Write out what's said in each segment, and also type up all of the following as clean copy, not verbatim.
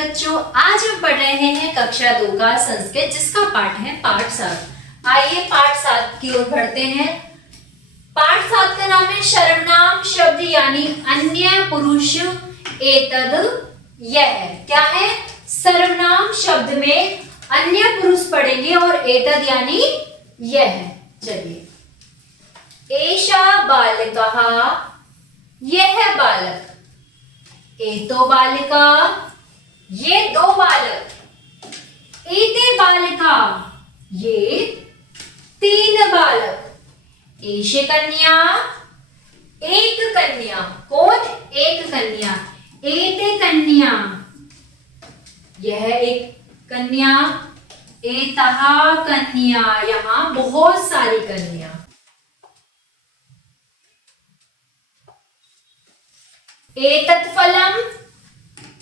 बच्चों, आज हम पढ़ रहे हैं कक्षा 2 का संस्कृत, जिसका पाठ है पाठ 7। आइए पाठ 7 की ओर बढ़ते हैं। पाठ 7 का नाम है सर्वनाम शब्द यानी अन्य पुरुष एतद यह। क्या है? सर्वनाम शब्द में अन्य पुरुष पढ़ेंगे और एतद यानी यह। चलिए, एषा बालिका, यह बालक, एतो बालिका, ये दो बालक, एते बालिका, ये तीन बालक, एषे कन्या, एक कन्या, कौन? एक कन्या, एते कन्या, यह एक कन्या, एतः कन्या, यहां बहुत सारी कन्या। एतत् फलम,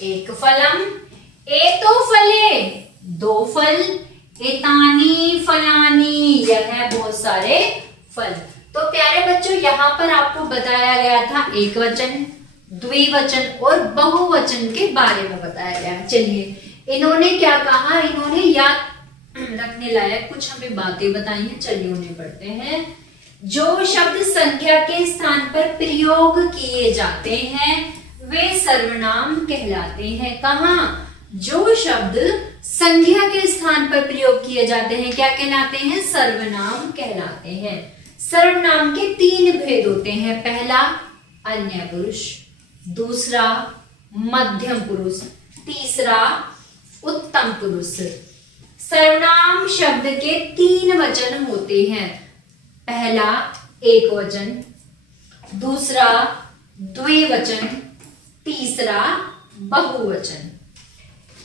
एक फलम, एतो फले, दो फल, एतानी फलानी, यह है बहुत सारे फल। तो प्यारे बच्चों, यहाँ पर आपको बताया गया था एक वचन, द्विवचन और बहुवचन के बारे में बताया गया। चलिए, इन्होंने क्या कहा, इन्होंने याद रखने लायक कुछ हमें बातें बताई हैं। चलिए उन्हें पढ़ते हैं। जो शब्द संख्या के स्थान पर प्रयोग किए जाते हैं वे सर्वनाम कहलाते हैं। कहाँ? जो शब्द संख्या के स्थान पर प्रयोग किए जाते हैं क्या कहलाते हैं? सर्वनाम कहलाते हैं। सर्वनाम के तीन भेद होते हैं। पहला अन्य पुरुष, दूसरा मध्यम पुरुष, तीसरा उत्तम पुरुष। सर्वनाम शब्द के तीन वचन होते हैं। पहला एक वचन, दूसरा द्विवचन, तीसरा बहुवचन।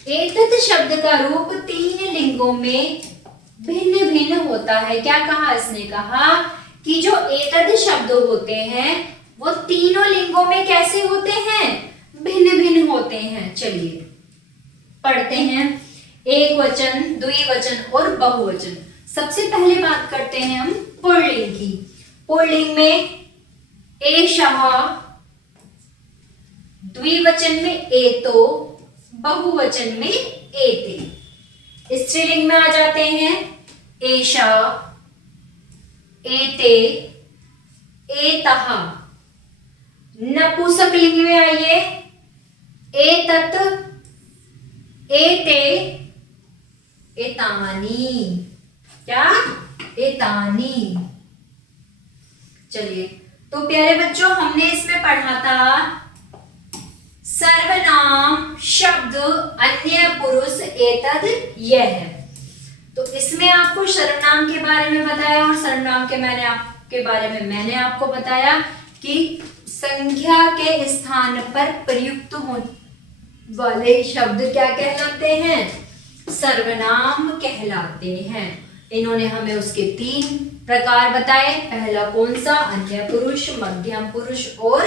एतत् शब्द का रूप तीन लिंगों में भिन्न भिन्न होता है। क्या कहा इसने? कहा कि जो एतत् शब्द होते हैं वो तीनों लिंगों में कैसे होते हैं? भिन्न भिन्न होते हैं। चलिए पढ़ते हैं। एक वचन, द्विवचन और बहुवचन। सबसे पहले बात करते हैं हम पुल्लिंग की। पुल्लिंग में एषः, द्विवचन में एतो, बहुवचन में एते। स्त्रीलिंग में आ जाते हैं एषा, एते, एतः। नपुंसकलिंग में आइए एतत्, एते, एतानी। क्या? एतानी। चलिए, तो प्यारे बच्चों, हमने इसमें पढ़ा था सर्वनाम शब्द अन्य पुरुष एतद यह। तो इसमें आपको सर्वनाम के बारे में बताया और सर्वनाम के बारे में मैंने आपको बताया कि संख्या के स्थान पर प्रयुक्त होने वाले शब्द क्या कहलाते हैं? सर्वनाम कहलाते हैं। इन्होंने हमें उसके तीन प्रकार बताए। पहला कौन सा? अन्य पुरुष, मध्यम पुरुष और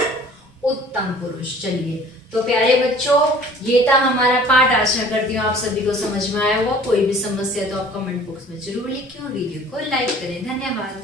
उत्तम पुरुष। चलिए, तो प्यारे बच्चों, ये था हमारा पाठ। आशा करती हूँ आप सभी को समझ में आया होगा। कोई भी समस्या तो आप कमेंट बॉक्स में जरूर लिखें और वीडियो को लाइक करें। धन्यवाद।